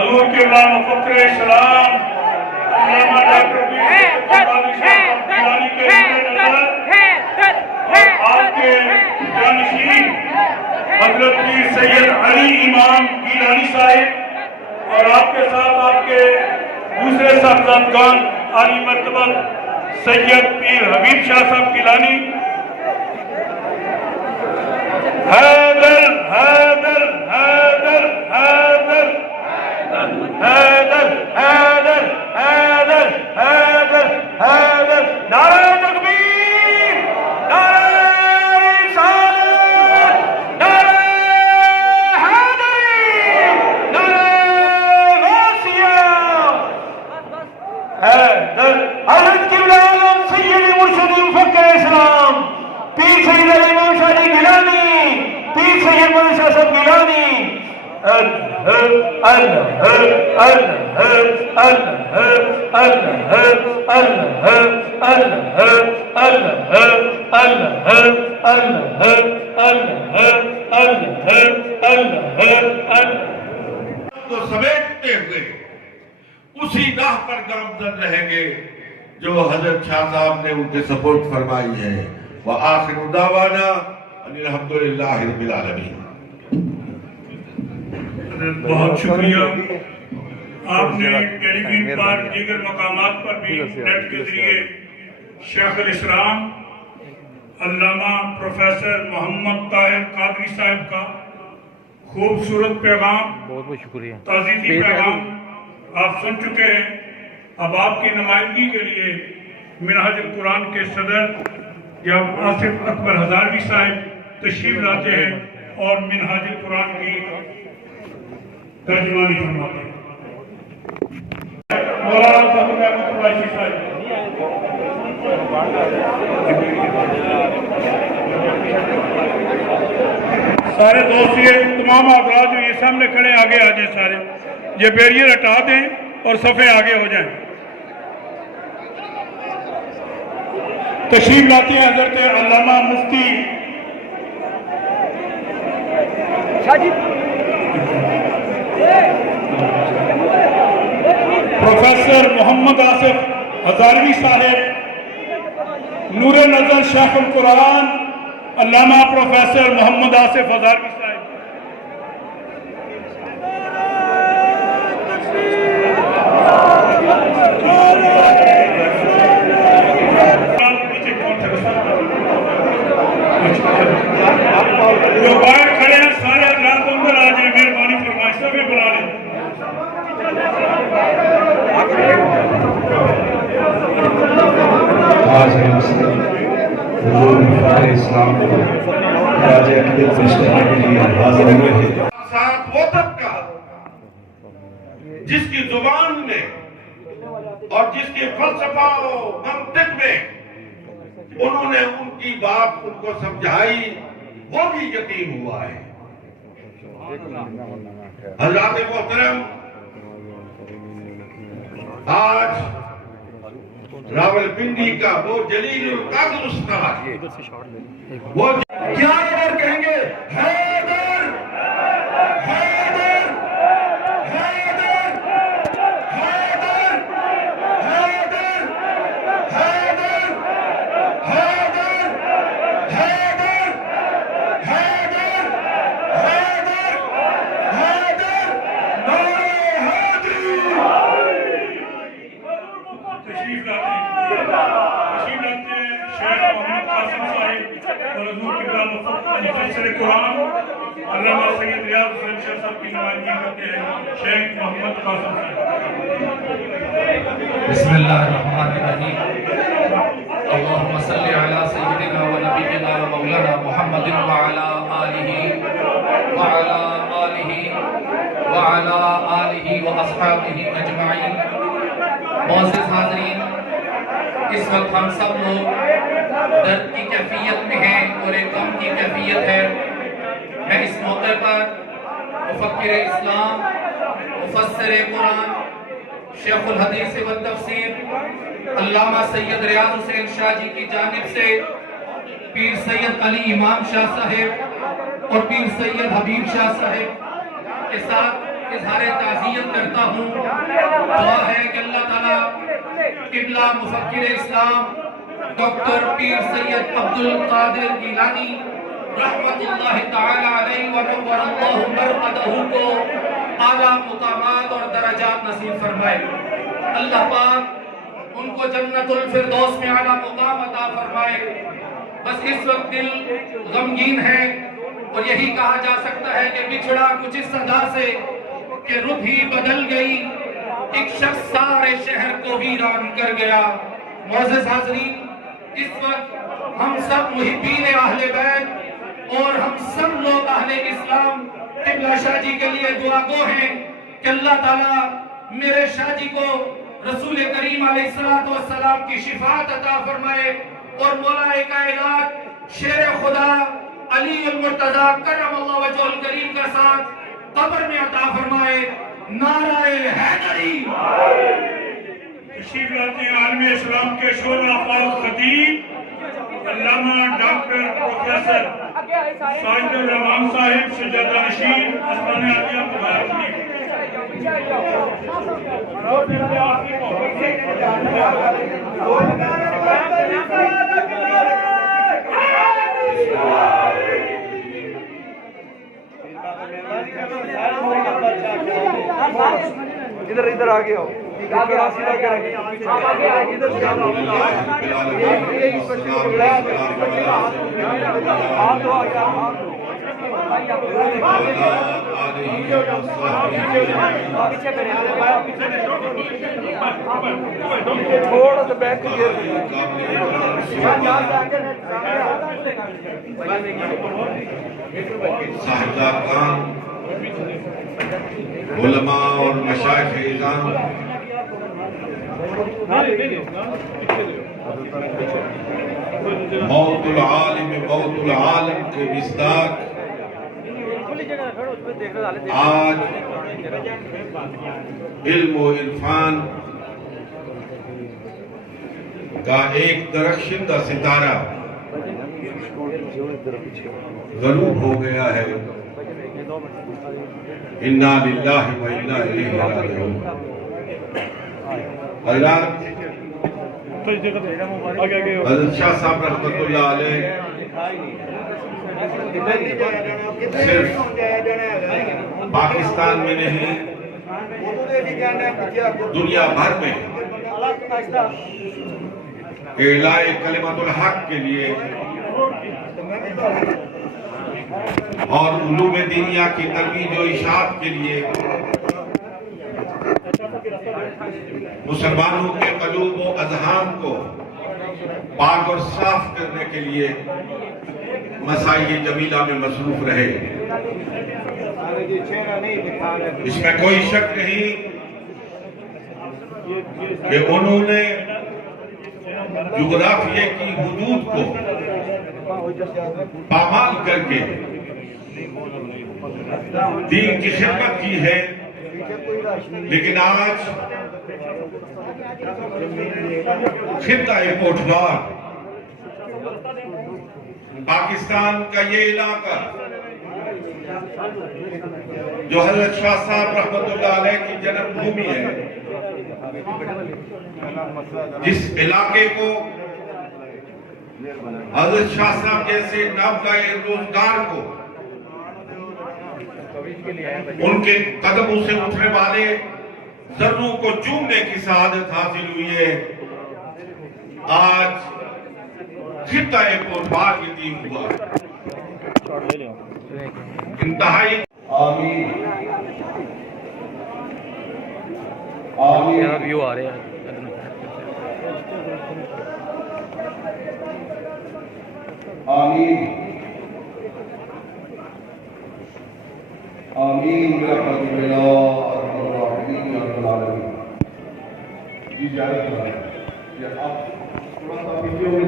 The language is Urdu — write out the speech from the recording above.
حضور کے علامہ فخر اسلام علامہ ڈاکٹر کے اور آپ کے جانشین حضرت پیر سید علی امام گیلانی صاحب اور آپ کے ساتھ آپ کے دوسرے صاحبزادگان عالی مرتبہ سید پیر حبیب شاہ صاحب گیلانی حیدر حیدر حیدر حیدر حیدر حیدر حیدر حیدر حیدر نعرہ تکبیر نعرہ رسالت نعرہ حیدری نعرہ غوثیہ حیدر حضرت قبلہ عالم سید مرشد فخر اسلام پیر سید علی امام شاہ علی گیلانی پیر سید مولانا شاہ صاحب گیلانی کو سمیٹتے ہوئے اسی راہ پر گامزن رہیں گے جو حضرت شاہ صاحب نے ان کے سپورٹ فرمائی ہے وآخر دعوانا ان الحمدللہ رب العالمین۔ بہت شکریہ آپ نے ٹیلی ویژن پر دیگر مقامات پر بھی نیٹ کے ذریعے شیخ الاسلام علامہ پروفیسر محمد طاہر قادری صاحب کا خوبصورت پیغام تعزیتی پیغام آپ سن چکے ہیں۔ اب آپ کی نمائندگی کے لیے منہاج القرآن کے صدر جناب آصف اکبر ہزاروی صاحب تشریف لاتے ہیں اور منہاج القرآن کی ترجمانی فرماتے ہیں۔ مولانا صاحب رحمۃ اللہ علیہ صاحب سارے دوست یہ تمام افراد جو یہ سامنے کھڑے آگے آ جائیں، سارے یہ بیریئر ہٹا دیں اور صفحے آگے ہو جائیں۔ تشریف لاتے ہیں حضرت علامہ مفتی پروفیسر محمد آصف ہزاروی صاحب، نور نظر شیخ القرآن علامہ پروفیسر محمد آصف ہزاروی صاحب۔ جو باہر کھڑے ہیں سارے حضرات اندر آ جائیں، مہربانی فرمائیں، سبھی بلا لیں۔ آج ہم حضور فخر اسلام کو راج عقیدت پیش کرنے کے لیے حاضر ہوئے ہیں۔ ساتھ وہ طبقہ جس کی زبان میں اور جس کے فلسفہ و منطق میں انہوں نے ان کی بات ان کو سمجھائی، وہ بھی یقین ہوا ہے۔ حضرات محترم، آج راولپنڈی کا وہ جلیل القدر استاد وہ کیا اگر کہیں گے حیدر حیدر حیدر حیدر حیدر حیدر حیدر حیدر حیدر حیدر حیدر نعرہ حیدری۔ تشریف لاتے ہیں شیخ محمد قاسم صاحب اور حضور کی مفسر قرآن علامہ سید ریاض حسین شاہ صاحب کی نمائندگی کرتے ہیں شیخ محمد قاسم صاحب۔ بسم اللہ الرحمن الرحیم۔ اللہم صلی علی سیدنا و نبینا و مولانا محمد وعلا آلہ و اصحابہ اجمعین۔ معزز حاضرین، اس وقت ہم سب لوگ درد کی کیفیت میں ہیں اور ایک غم کی کیفیت ہے۔ میں اس موقع پر مفکر اسلام، مفسر قرآن، شیخ الحدیث و تفسیر علامہ سید ریاض حسین شاہ جی کی جانب سے پیر سید علی امام شاہ صاحب اور پیر سید حبیب شاہ صاحب کے ساتھ اظہار تعزیت کرتا ہوں۔ دعا ہے کہ اللہ تعالیٰ قبلہ مفکر اسلام ڈاکٹر پیر سید عبد القادر گیلانی رحمت اللہ تعالی علیہ ونور اللہ مرقدہ کو اعلیٰ مقامات اور درجات نصیب فرمائے۔ اللہ پاک ان کو جنت الفردوس میں اعلیٰ مقام عطا فرمائے۔ بس اس وقت دل غمگین ہے اور یہی کہا جا سکتا ہے کہ بچھڑا کچھ اس صدا سے کہ رخ ہی بدل گئی، ایک شخص سارے شہر کو ویران کر گیا۔ معزز حاضرین، اس وقت ہم سب محبین اہل بیت اور ہم سب لوگ اہل اسلام قبلہ شاہ جی کے لیے دعا گو ہیں کہ اللہ تعالیٰ میرے شاہ جی کو رسول کریم علیہ السلام کی شفاعت عطا فرمائے اور مولا کائنات شیر خدا علی المرتضی کرم اللہ وجہ الکریم کا ساتھ قبر میں عطا فرمائے۔ نعرہ حیدری۔ تشریف لاتے ہیں عالم اسلام کے شعلہ فاز خطیب علامہ ڈاکٹر پروفیسر ساجد الرحمان صاحب سجادہ نشین اسمان عالیہ مبارک۔ ادھر آگے ہو تھوڑا سا بیک صاحبزادگان، علماء اور مشائخ اعظام، موت العالم موت العالم کے مصداق آج علم و عرفان کا ایک درخشندہ ستارہ غروب ہو گیا ہے۔ انا للہ و انا الیہ راجعون۔ حضرات، حضرت شاہ صاحب رحمت اللہ علیہ صرف پاکستان میں نہیں دنیا بھر میں اعلاء کلمت الحق کے لیے اور علوم دینیا کی ترویج و اشاعت کے لیے مسلمانوں کے قلوب و اذہان کو پاک اور صاف کرنے کے لیے مساعی جمیلہ میں مصروف رہے۔ اس میں کوئی شک نہیں کہ انہوں نے جغرافیے کی حدود کو پامال کر کے دین کی خدمت کی ہے، لیکن آج خطہ پوٹھوار پاکستان کا یہ علاقہ جو حضرت شاہ صاحب رحمت اللہ علیہ کی جنم بھومی ہے، جس علاقے کو حضرت شاہ صاحب جیسے نابغہ روزگار کو ان کے قدموں سے اٹھنے والے ذروں کو چومنے کی سعادت حاصل ہوئی ہے، آج خطہ پوٹھوار یتیم ہوا۔ انتہائی آمین آمین ویو آ رہے ہیں۔ آمین آمین برحمتک یا ارحم الراحمین یا رب العالمین۔ جی جائے کہ اب تھوڑا سا ویڈیو میں